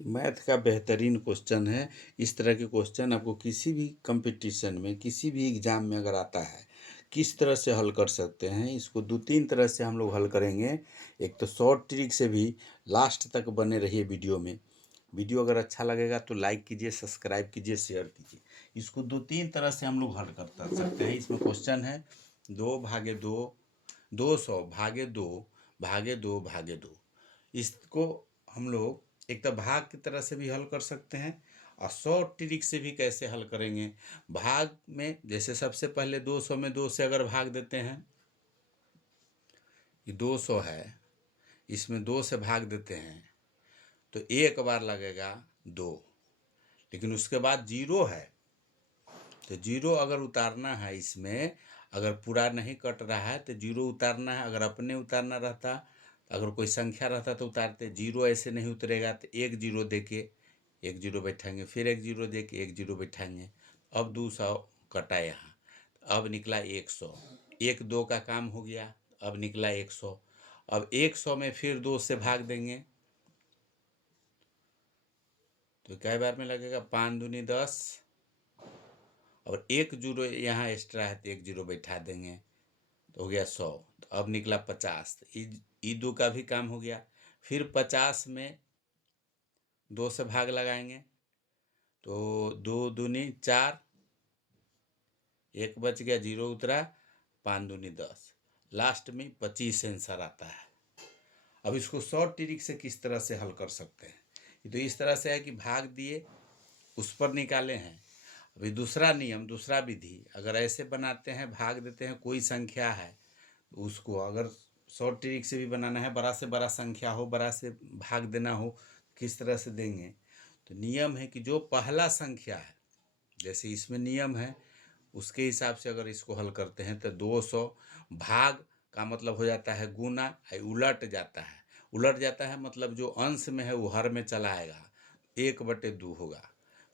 Math का बेहतरीन question है। इस तरह के क्वेश्चन आपको किसी भी कंपटीशन में, किसी भी एग्जाम में अगर आता है, किस तरह से हल कर सकते हैं, इसको दो तीन तरह से हम लोग हल करेंगे। एक तो शॉर्ट ट्रिक से भी। लास्ट तक बने रहिए वीडियो में। वीडियो अगर अच्छा लगेगा तो लाइक कीजिए, सब्सक्राइब कीजिए, शेयर कीजिए। इसको दो तीन तरह से हम लोग हल कर सकते हैं। इसमें क्वेश्चन है 2/2, 200/2 इसको हम लोग एक तो भाग की तरह से भी हल कर सकते हैं, और शॉर्ट ट्रिक से भी कैसे हल करेंगे। भाग में जैसे सबसे पहले 200 में 2 से अगर भाग देते हैं, ये 200 है, इसमें 2 से भाग देते हैं तो एक बार लगेगा 2, लेकिन उसके बाद जीरो है तो जीरो अगर उतारना है, इसमें अगर पूरा नहीं कट रहा है तो जीरो उतारना है। अगर अपने उतारना रहता, अगर कोई संख्या रहता तो उतारते। जीरो ऐसे नहीं उतरेगा तो एक जीरो दे के एक जीरो बैठाएंगे, फिर एक जीरो दे के एक जीरो बैठाएंगे। अब 200 कटा यहाँ, अब निकला 100। 1 2 का काम हो गया, अब निकला 100। अब 100 में फिर 2 से भाग देंगे तो कई बार में लगेगा, 5 दूनी 10, और एक जीरो यहाँ एक्स्ट्रा है तो एक जीरो बैठा देंगे तो हो गया 100। तो अब निकला 50, तो ई दो का भी काम हो गया। फिर 50 में 2 से भाग लगाएंगे तो 2 दूनी 4, एक बच गया, जीरो उतरा, 5 दूनी 10, लास्ट में 25 आंसर आता है। अब इसको शॉर्ट ट्रिक से किस तरह से हल कर सकते हैं, ये तो इस तरह से है कि भाग दिए, उस पर निकाले हैं। अभी दूसरा नियम, दूसरा विधि, अगर ऐसे बनाते हैं, भाग देते हैं, कोई संख्या है तो उसको अगर शॉर्ट ट्रिक से भी बनाना है, बड़ा से बड़ा संख्या हो, बड़ा से भाग देना हो, किस तरह से देंगे। तो नियम है कि जो पहला संख्या है, जैसे इसमें नियम है, उसके हिसाब से अगर इसको हल करते हैं तो 200 भाग का मतलब हो जाता है गुना, उलट जाता है। उलट जाता है मतलब जो अंश में है वो हर में चला आएगा, 1/2 होगा।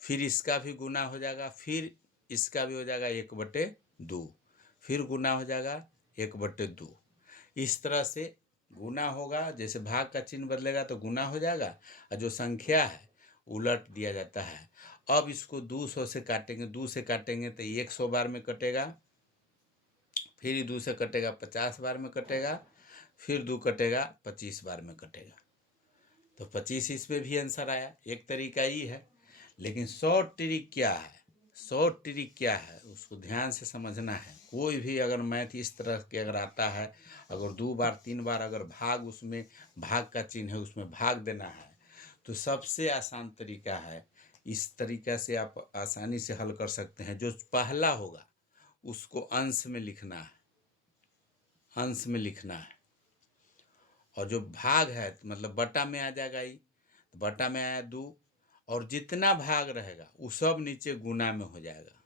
फिर इसका भी गुना हो जाएगा, फिर इसका भी हो जाएगा 1/2, फिर गुना हो जाएगा 1/2। इस तरह से गुना होगा, जैसे भाग का चिन्ह बदलेगा तो गुना हो जाएगा, और जो संख्या है उलट दिया जाता है। अब इसको 200 से काटेंगे, 2 से काटेंगे तो 100 बार में कटेगा, फिर 2 से कटेगा 50 बार में कटेगा, फिर 2 कटेगा 25 बार में कटेगा। तो 25 इसमें भी आंसर आया। एक तरीका ही है, लेकिन शॉर्ट ट्रिक क्या है, शॉर्ट ट्रिक क्या है उसको ध्यान से समझना है। कोई भी अगर मैथ इस तरह के अगर आता है, अगर 2 बार 3 बार अगर भाग, उसमें भाग का चिन्ह है, उसमें भाग देना है, तो सबसे आसान तरीका है। इस तरीका से आप आसानी से हल कर सकते हैं। जो पहला होगा उसको अंश में लिखना है, अंश में लिखना है। और जो भाग है मतलब बटा में आ जाएगा, ये तो बटा में आया 2, और जितना भाग रहेगा वो सब नीचे गुना में हो जाएगा,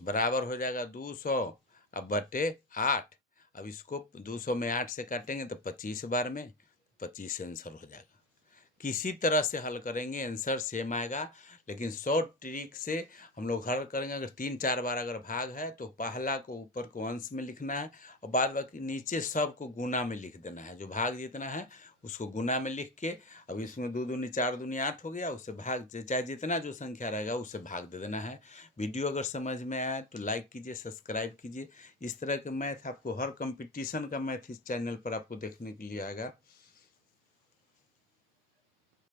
बराबर हो जाएगा 200 अब बटे 8। अब इसको 200 में 8 से काटेंगे तो 25 बार में 25 आंसर हो जाएगा। किसी तरह से हल करेंगे आंसर सेम आएगा, लेकिन शॉर्ट ट्रिक से हम लोग हल करेंगे। अगर 3 4 बार अगर भाग है तो पहला को ऊपर को अंश में लिखना है, और बाद बाकी नीचे सब को गुना में लिख देना है। जो भाग जितना है उसको गुना में लिख के, अब इसमें 2 दूनी 4 दूनी 8 हो गया, उससे भाग, चाहे जितना जो संख्या रहेगा उससे भाग दे देना है। वीडियो अगर समझ में आए तो लाइक कीजिए, सब्सक्राइब कीजिए। इस तरह के मैथ आपको, हर कंपटीशन का मैथ इस चैनल पर आपको देखने के लिए आएगा।